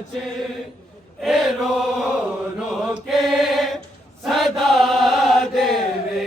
नाचे ए रो रो के सदा देवे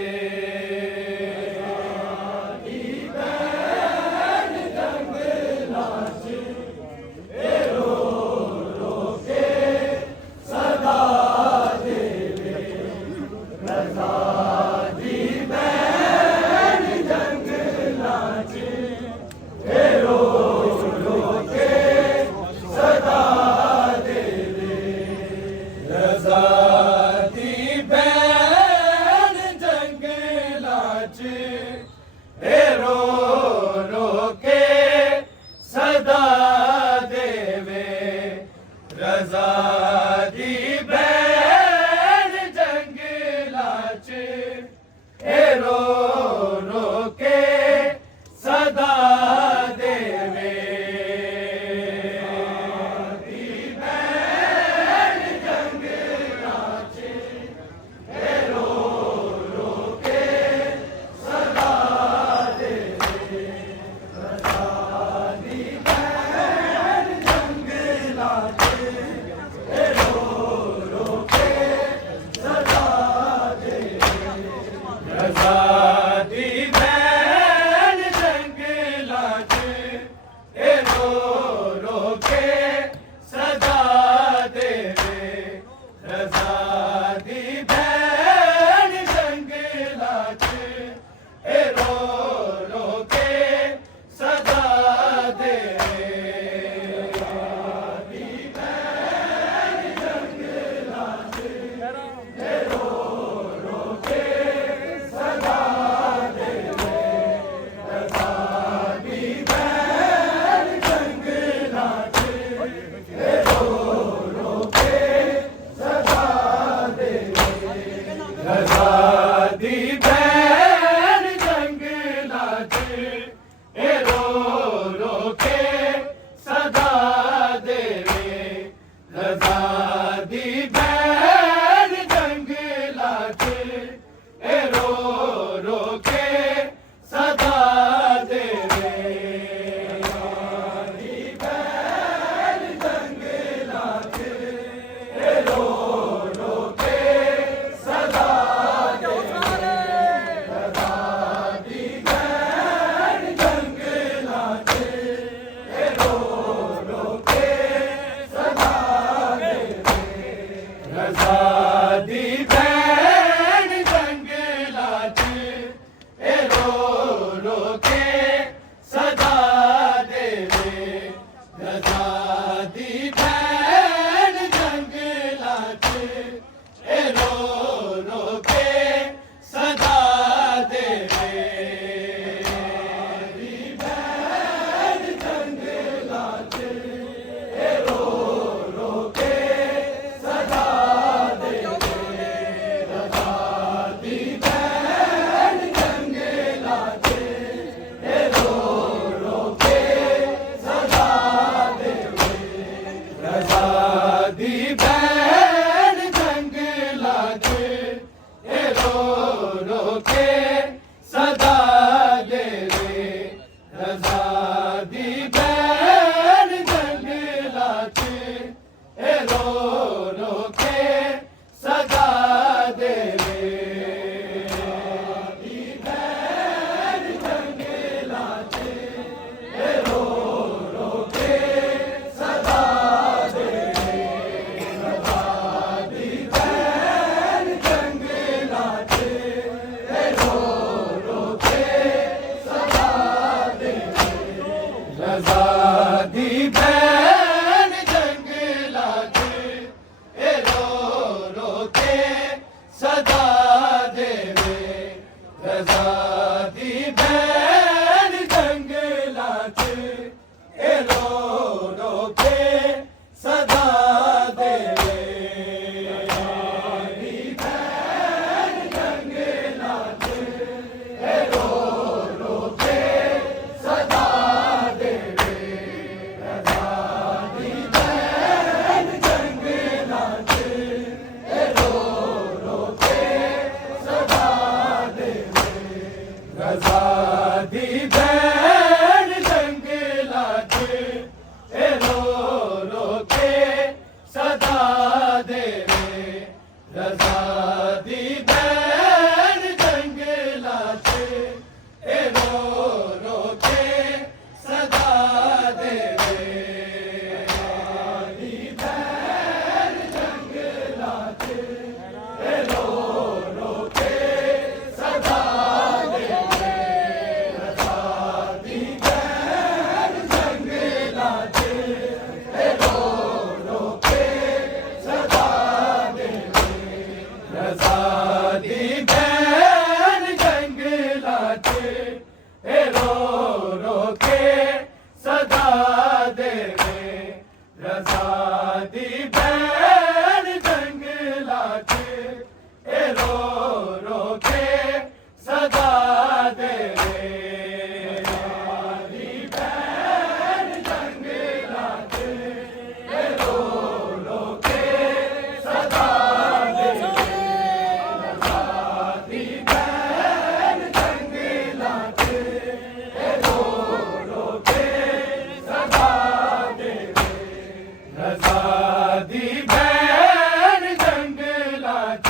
रजादी बैर जंगलात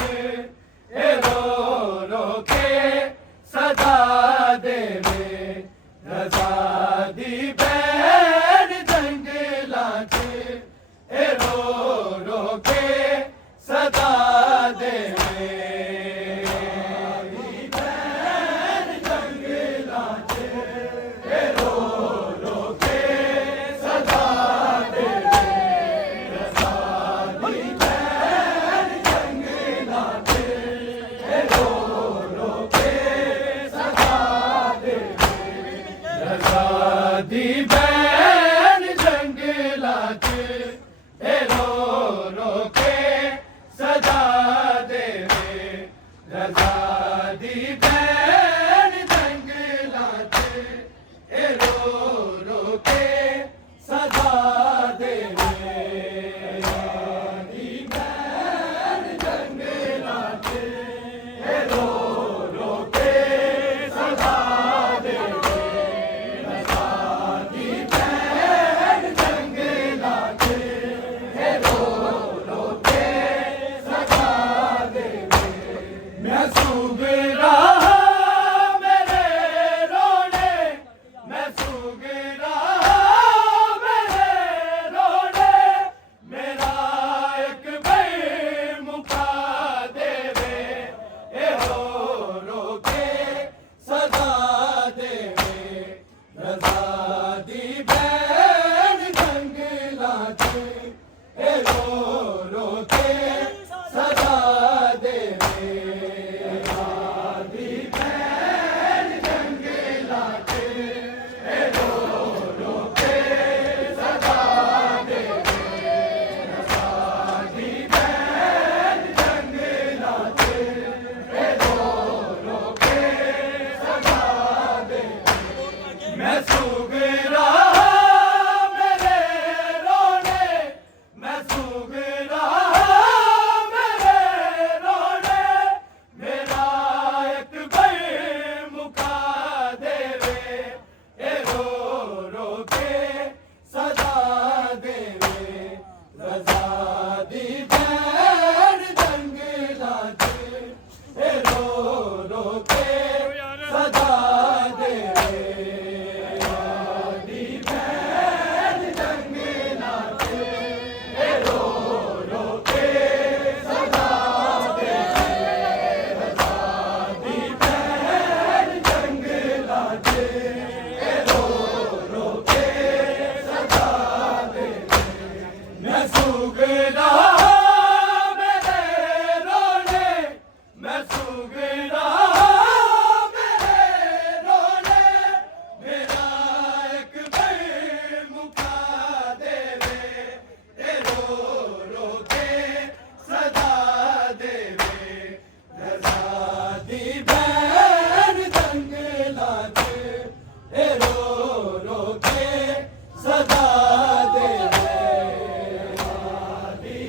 ए रो रो के सदा देवे रजादी बैर जंगलात ए रो रो के सदा देवे बैर जंगलात ए रो रो के सदा देवे रजादी बैर जंगलात ए रो रो के सदा देवे रजादी बैर जंगलात ए रो रो के सदा देवे रजादी बैर जंगलात ए रो रो के सदा देवे रजादी बैर जंगलात ए रो रो के सदा देवे रजादी बैर जंगलात ए रो रो के सदा देवे मैं सूग रहा मेरे रोने मैं सूग रहा मेरे रोने मेरा एक भाई मुका देवे ए रो के सदा देवे रजादी बैर जंगलात ए रो के सदा देवे रजादी बैर जंगलात ए रो के सदा देवे रजादी बैर जंगलात ए रो के सदा देवे मैं सूग रहा मेरे रोने मैं सूग रहा मेरे रोने मेरा एक भाई मुका देवे ए रो के सदा देवे रजादी बैर जंगलात ए रो के सदा देवे रजादी बैर जंगलात ए रो के सदा देवे रजादी बैर जंगलात ए रो के सदा देवे मैं सूग रहा मेरे रोने मैं सूग रहा मेरे रोने मेरा एक भाई मुका देवे ए रो के सदा देवे रजादी बैर जंगलात ए रो के सदा देवे रजादी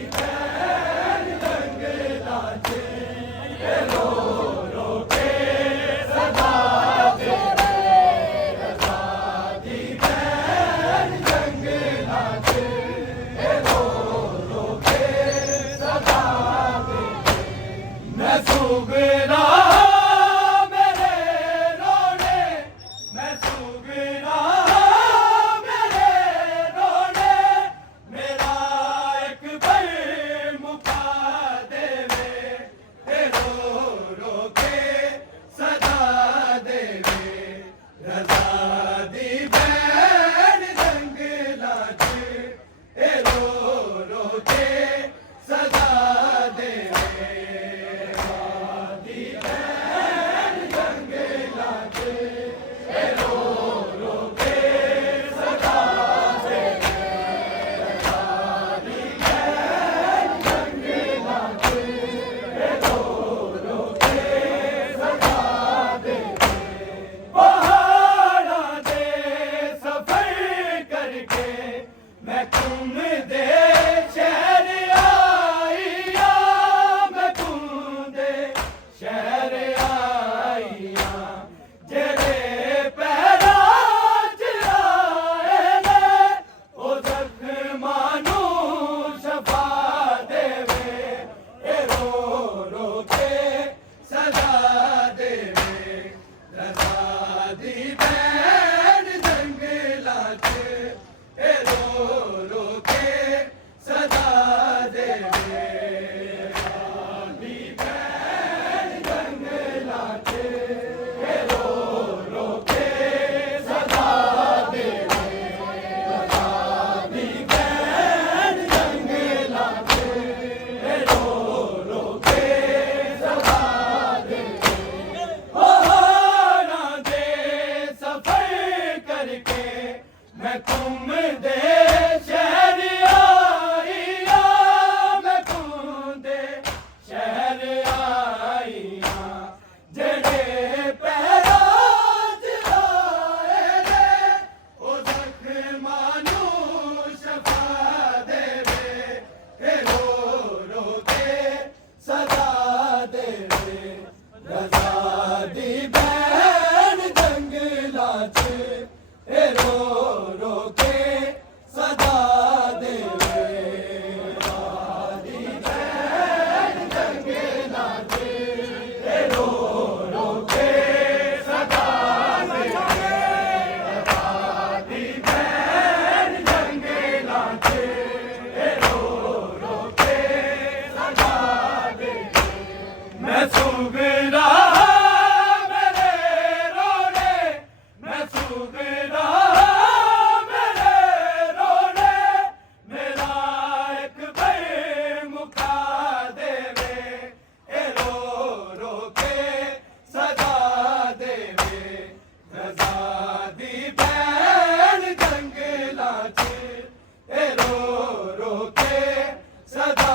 सदा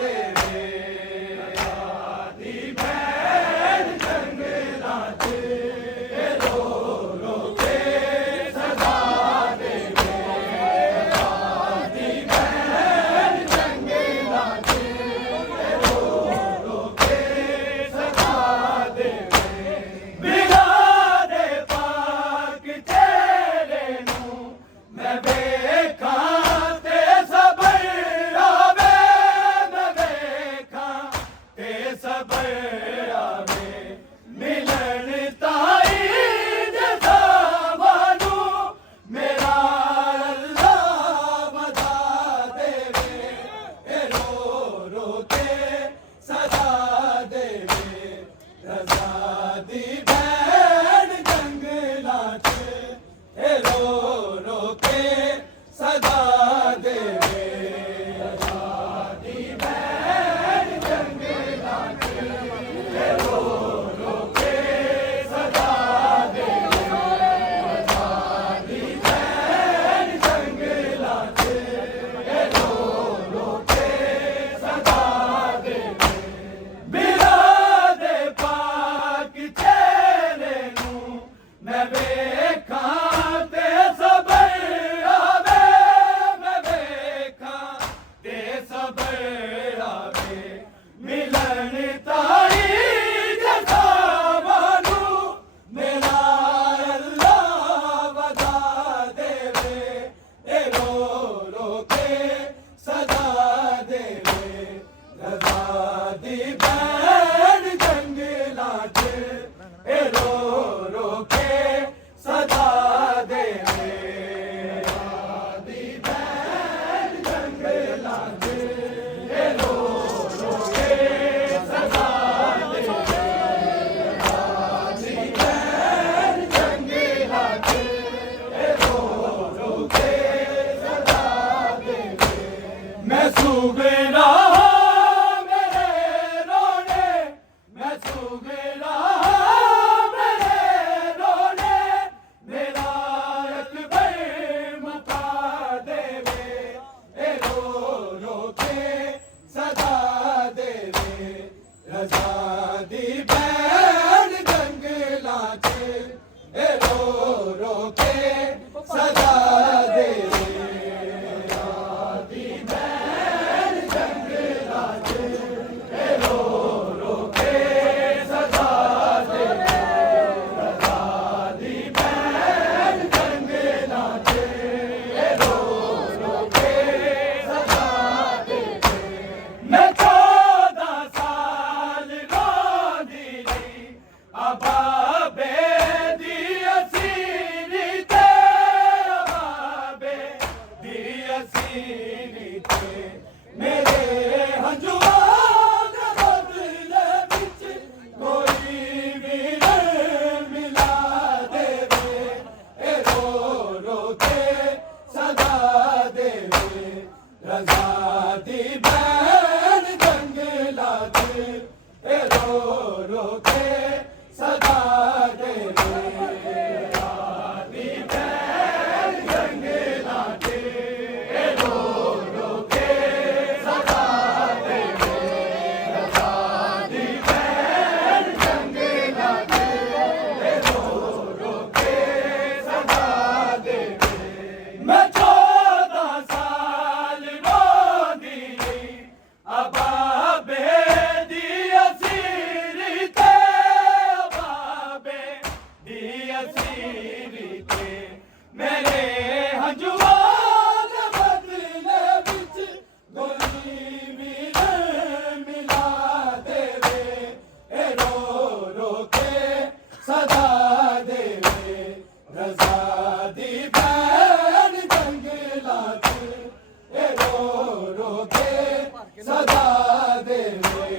देवे आजादी बैन जंगला च रो रो के सदा देवे आजादी बैन जंगला च रो रो के सदा देवे बिना दे पाक चेहरे नूं मैं वेखां ते सबर आवे मैं वेखां ते सबर आवे मिलन ताई जदा वानू मेरा अल्लाह बता देवे रो रो के सदा देवे रजा दी बैन जंगला च रो रो के सदा देवे आजादी बैन जंगला च रो रो के सदा देवे आजादी बैन जंगला च रो रो के सदा देवे बिना दे पाक चेहरे नूं मैं वेखां ते सबर आवे मैं वेखां ते सबर आवे मिलन ताई जदा वानू मेरा अल्लाह बता देवे रो रो के सदा देवे रजा दी बैन जंगला च रो रो के सदा देवे आजादी बैन जंगला च रो रो के सदा देवे आजादी बैन जंगला च रो रो के सदा देवे मैं सुगरा मेरे रोने मैं सुगरा मेरे रोने मेरा अकबर मुका देवे रो रो के सदा देवे रजा दी बैन जंगला च रो रो के सदा देवे आजादी बैन जंगला च रो रो के सदा देवे आजादी बैन जंगला च रो रो के सदा देवे मैं 14 साल रोंदी रही अबाबे दी असीरी ते अबाबे दी असीरी ते मेरे हंजुआं दे बदले विच कोई भी नहीं मिला देवे रो रो के सदा देवे रजा दी बैन जंगला च रो रो के सदा देवे आजादी बैन जंगला च रो रो के सदा देवे आजादी बैन जंगला च रो रो के सदा देवे मैं 14 साल रोंदी रही अबाबे दी असीरी ते अबाबे दी असीरी ते मेरे हंजुआं दे बदले विच कोई भी नहीं मिला देवे रो रो के सदा देवे रजा दी बैन जंगला च रो रो के सदा देवे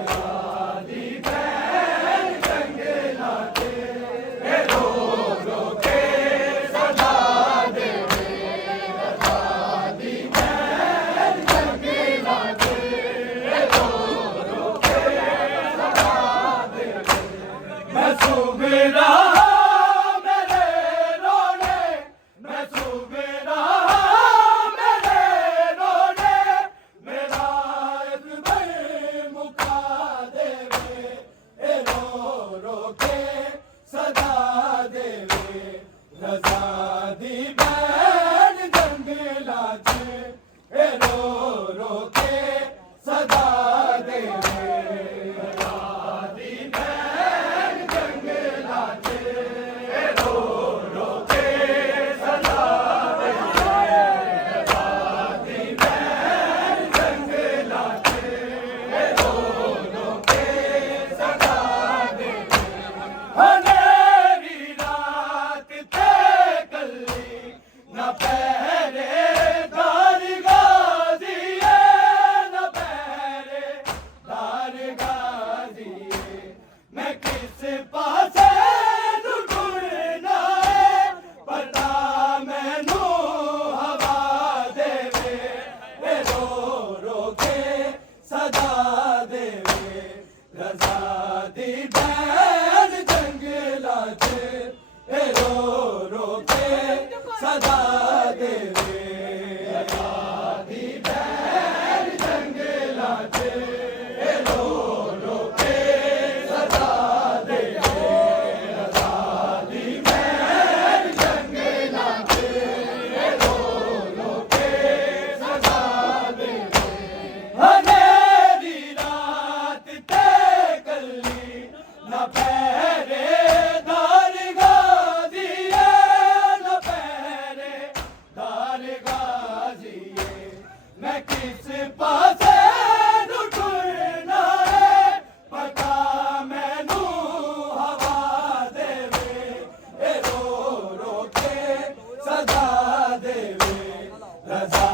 आजादी बैन जंगला च रो रो के सदा देवे आजादी बैन जंगला च रो रो के सदा देवे मैं सुगरा मेरे रोने मैं सुगरा मेरे रोने हनेरी रात ते कली न पहरेदार गाजिए न पहरेदार गाजिए मैं किस पासे ढूंढना है पता मैनू हवा देवे ए रो रो के सदा देवे रजा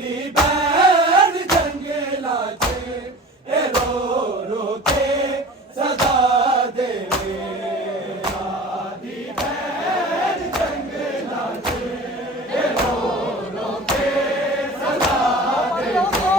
दी बैन जंगला चे ए रो रो के सदा देवे आदि बैन जंगला चे ए रो रो के सदा देवे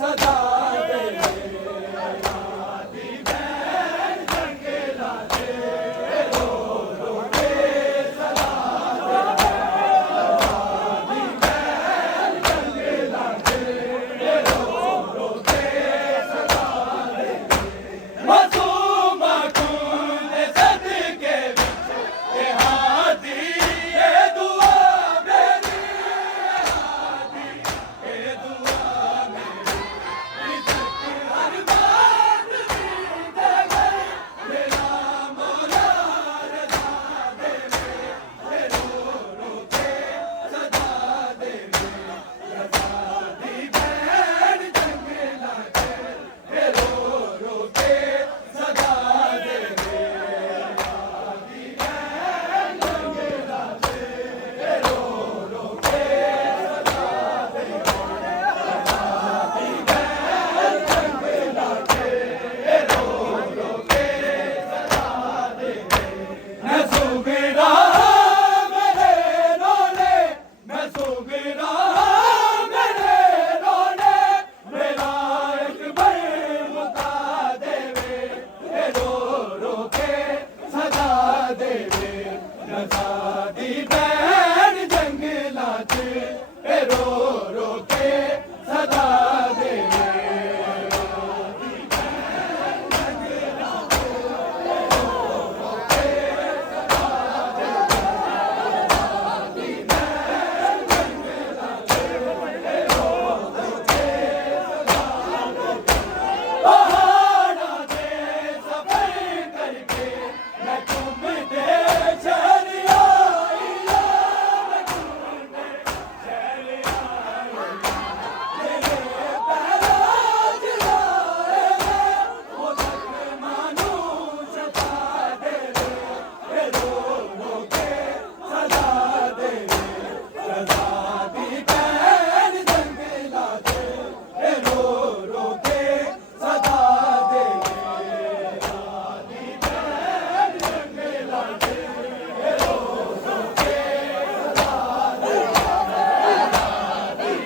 ਸਦਾ